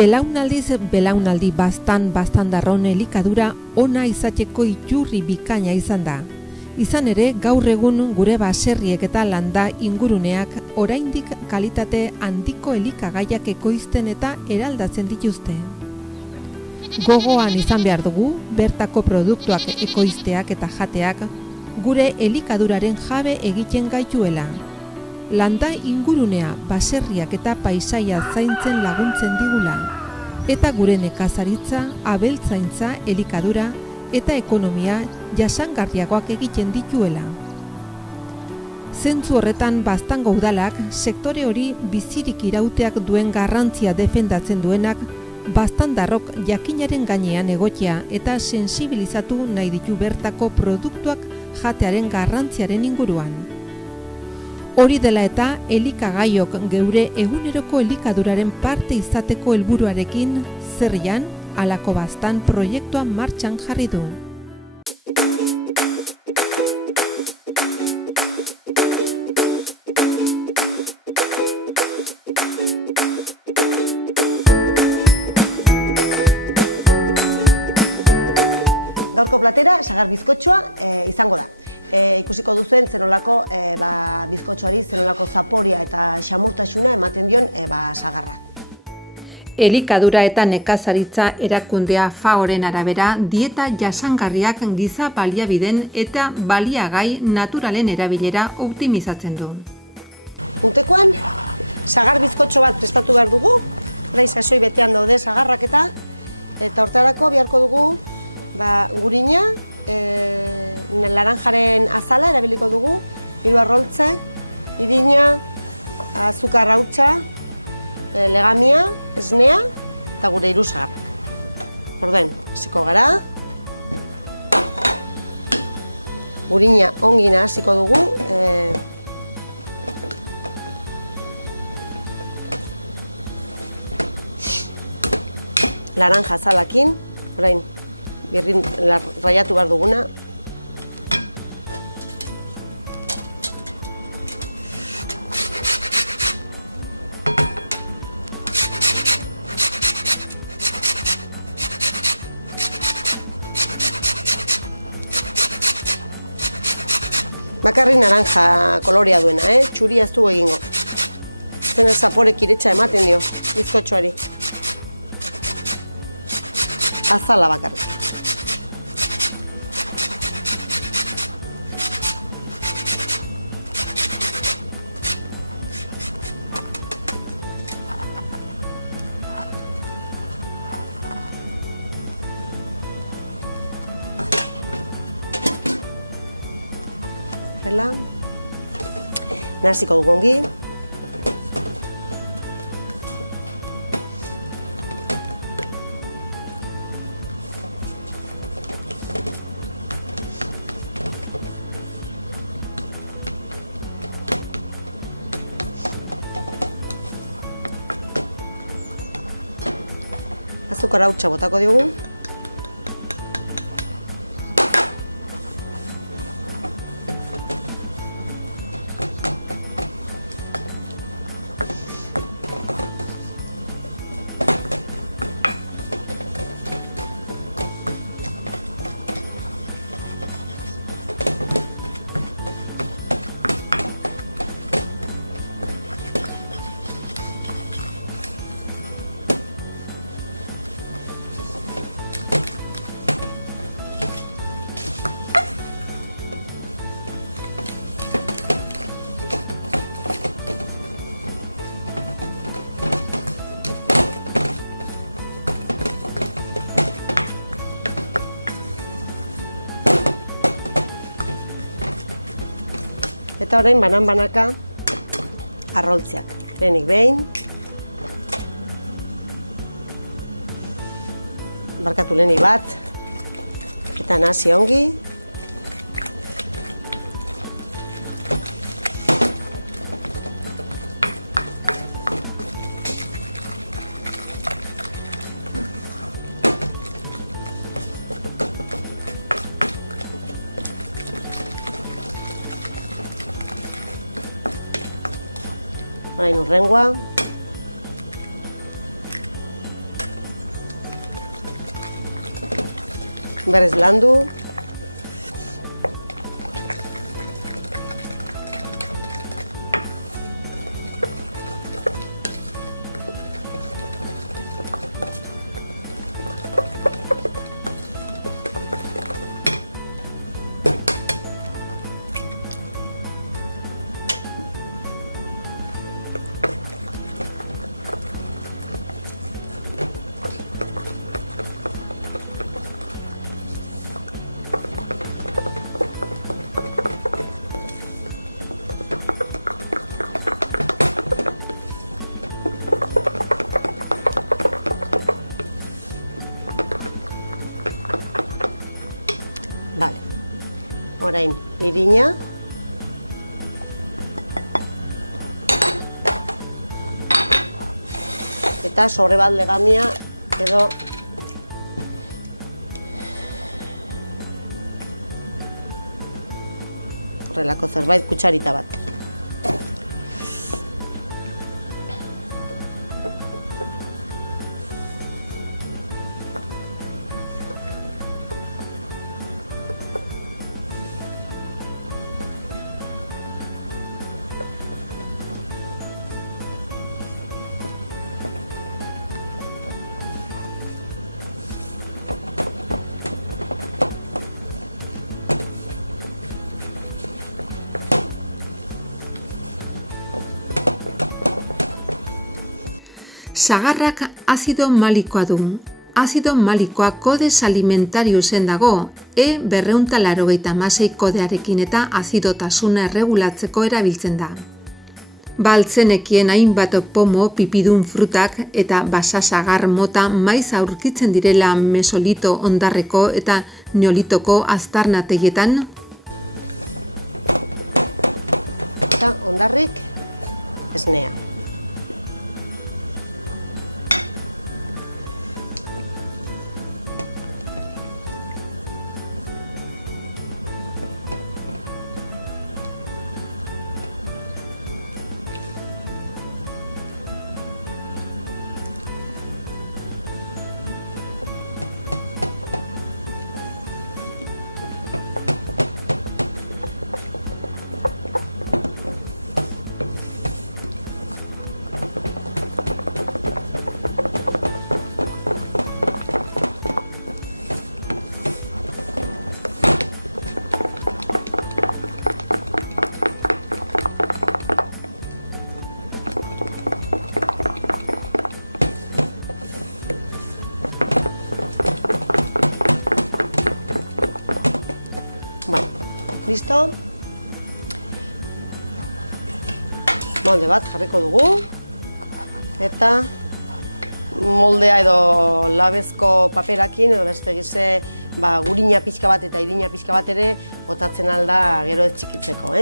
Belaunaldiz belaunaldi baztan-darron elikadura ona izateko iturri bikaina izan da. Izan ere, gaur egun gure baserriek eta landa inguruneak oraindik kalitate handiko elikagaiak ekoizten eta eraldatzen dituzte. Gogoan izan behar dugu, bertako produktuak ekoizteak eta jateak gure elikaduraren jabe egiten gaituela. Landa ingurunea, baserriak eta paisaia zaintzen laguntzen digula, eta gure nekazaritza, abeltzaintza, elikadura eta ekonomia jasangarriagoak egiten dituela. Zentzu horretan Baztango udalak sektore hori bizirik irauteak duen garrantzia defendatzen duenak baztandarrok jakinaren gainean egotea eta sensibilizatu nahi ditu bertako produktuak jatearen garrantziaren inguruan. Hori dela eta elikagaiok geure eguneroko elikaduraren parte izateko helburuarekin zerrian halako baztan proiektua martxan jarri du. Gaurko platera sagar bizkotxoa izango da. Ikusiko duzuen zenolako bizkotxoari zenolako zaporia eta xamurtasuna ematen dion sagarra. Elikadura eta nekazaritza erakundea FAOren arabera dieta jasangarriak giza baliabideen eta baliagai naturalen erabilera optimizatzen du. Puntekoan, sagar bizkotxo bat prestatu behar dugu, sasoi betean daude sagarrak eta hortarako beharko dugu gurina, laranjaren azala erabiliko dugu, 3 arroltze, irina, azukar hautsa, legamia, esnea eta gure 3 sagarrak. Orduan, hasiko gara. Gurina ongi nahasiko dugu. Laranja azalakin, orain birrin raiatu behar duguna. Bakarri naranja kolorea duena, txuria ez dugu egingo. Zena zapore kiretsa ematen dio bizkotxoari. Azala bakarrik. Nahasiko dugu ongi. Azukar hautsa botako diogu. Eta orain banan-banaka arroltziak. Lehenik behin. Barkatu lehenik bat. Eta nahasi ongi. Orain hurrengoa. berriz landu. Vale, orain irina, eta sobre bat legamia edo horrelako zerbait, kutsarita bat. Sagarrak azido malikoa du. Azido malikoa kodes alimentariusen dago, E286 kodearekin eta azidotasuna erregulatzeko erabiltzen da. Baltzenekien hainbat pomo, pipidun frutak eta basasagar mota maiz aurkitzen direla mesolito ondarreko eta neolitoko aztarnategietan. Eta ondarrik esnea. Listo? Molde bat jarriko dugu eta moldea edo labezko paperakin edo beste gize gurina pixka bat eta irina pixka bat ere botatzen alda gero ez txikitzeko,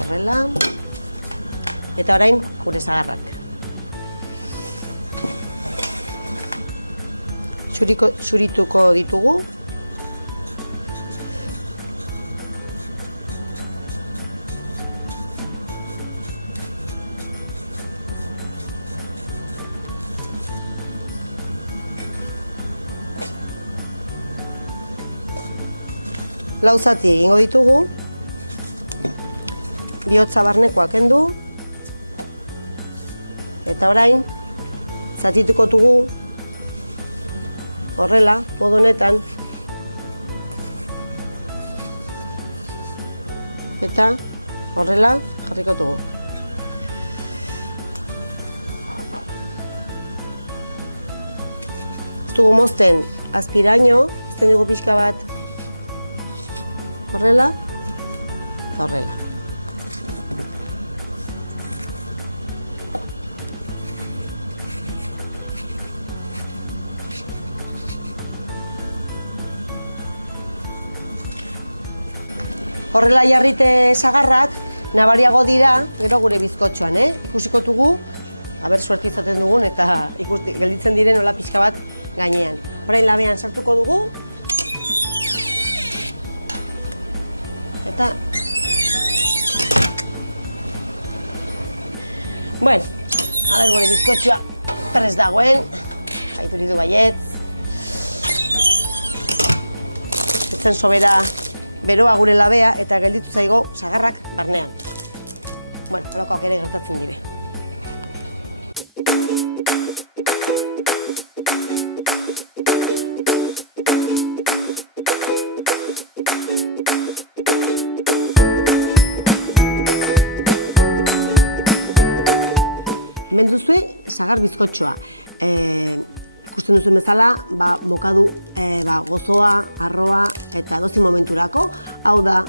Horrela, eta orain gure sagarrak. Xurituko ditugu. Lau zati egingo ditugu. Bihotza barnekoa kendu, eta orain zatituko dugu horrela, modu honetan, eta horrela jarriko dugu. Ez dugu mozten azpiraino, ezten dugu pixka bat horrela, eta horrela. Horrela jarrite sagarrak nabariago dira, gero gure bizkotxoan, Ikusiko dugu aber suerte izaten dugun eta gelditzen diren hola pixka bat gainean. Orain labean sartuko dugu. Eta bueno, aber gure bizkotxoa prest dagoen. Aituri du baietz. Etzen sobera beroa gure labea eta gelditu zaigo sagarrak barnean. Bueno, holakoak ere gertatzen dire. Hemen duzue sagar bizkotxoa. Ikusten duzuen bezala, mokadu gozoa, arroa eta edozein momenturako. Hau da,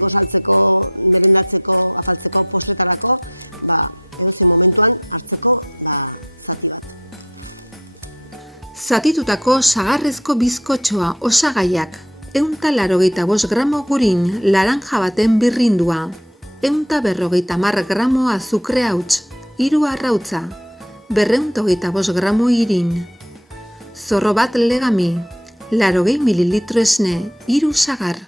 gozaltzeko, merendatzeko, afaltzeko, postretarako, edozein momentuan hartzeko zati bat. Zatitutako sagarrezko bizkotxoa osagaiak: 185 gramo gurin laranja baten birrindua, 150 gramo azukre hauts, 3 arrautza, 225 gramo irin, zorro bat legami, 80 mililitro esne, 3 sagar.